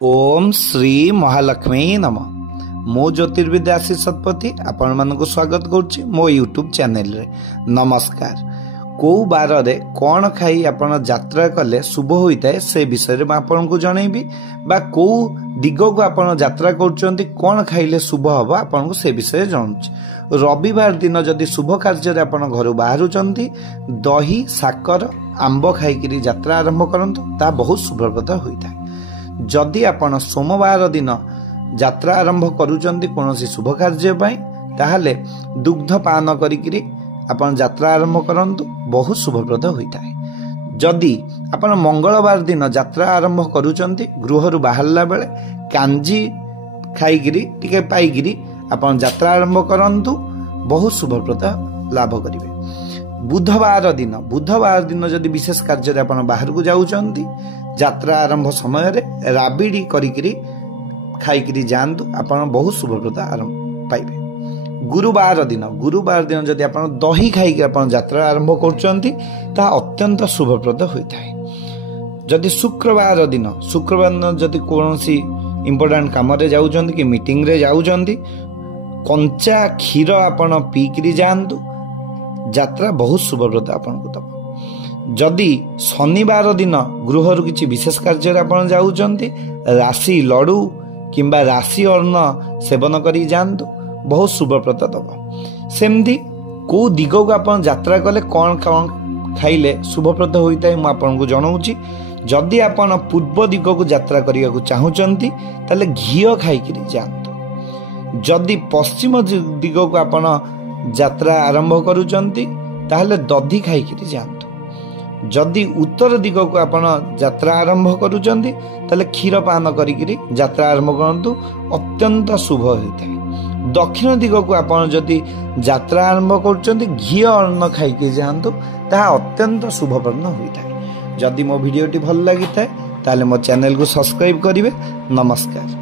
ओम श्री महालक्ष्मी नम। मो ज्योतिर्विद्या आशीष शतपथी आपण मानक स्वागत करुच्ची मो यूट्यूब चैनल रे। नमस्कार। को बार रे कौन खाई आपण यात्रा कले शुभ होता है से विषय में आपन को जनइबी बा को दिग को आपण यात्रा करुचंती कौन खाइले शुभ हबो आपन को से विषय जानउची। रविवार दिन जदि शुभ कार्य रे आपण घर बाहरुचंती दही साकर आंब खाइकरी यात्रा आरंभ करंतु ता बहुत शुभप्रद होता है। जदि आपण सोमवार दिन यात्रा आरंभ करुचंती कोनोसी शुभ कार्य पई ताहाले दुग्ध पान करिकरी आपण यात्रा आरंभ करंतु बहुत शुभप्रद होता है। जदि आपण मंगलवार दिन यात्रा आरंभ करुचंती गृहरु बाहरला बेले कांजी खाइकरी टिके पाइकरी आपण यात्रा आरंभ करंतु बहुत शुभप्रद लाभ करिवे। बुधवार दिन जदि विशेष कार्य रे आपण बाहर को जाउचंती यात्रा आरंभ समय रे राबिडी करिकरी खाइकरी जानतु आपण बहुत शुभप्रद आरंभ पाइबे। गुरुवार दिन जदि आपण दही खाइकरी आपण यात्रा आरंभ करचंती ता अत्यंत शुभप्रद होता है। जदि शुक्रवार दिन जदि कोनोसी इंपोर्टेंट काम रे जाउचंती कि मीटिंग रे जाउचंती कंचा क्षीर आपण पीकरी जानतु यात्रा बहुत शुभप्रद आपण को दब। जदि शनिवार दिन गृहरु किछि विशेष कार्य रे आपण जाउचंती राशि लडू किंबा राशि अन्न सेवन करी जानतु बहुत शुभप्रद दब। सेमदी को दिग को आपण यात्रा कले कौन कौन खाइले शुभप्रद होता है आपन को जणाउची। जदि आपण पूर्व दिग को यात्रा करिया को चाहुचंती ताले घियो खाइकरी जानतु। जदि पश्चिम दिग को आपण यात्रा आरंभ करुचंती ताहले दधी खाइकरी जानतु। जदि उत्तर दिग को आपण यात्रा आरंभ करुचंती ताले क्षीर पान करिकरी यात्रा आरंभ करंतु अत्यंत शुभ होता है। दक्षिण दिग को आपण जदि यात्रा आरंभ करुचंती घी अन्न खाइके जानतु ताहा अत्यंत शुभप्रद होता है। जदि मो वीडियोटी भल लागि थाए ताले मो चैनल को सब्सक्राइब करिवे। नमस्कार।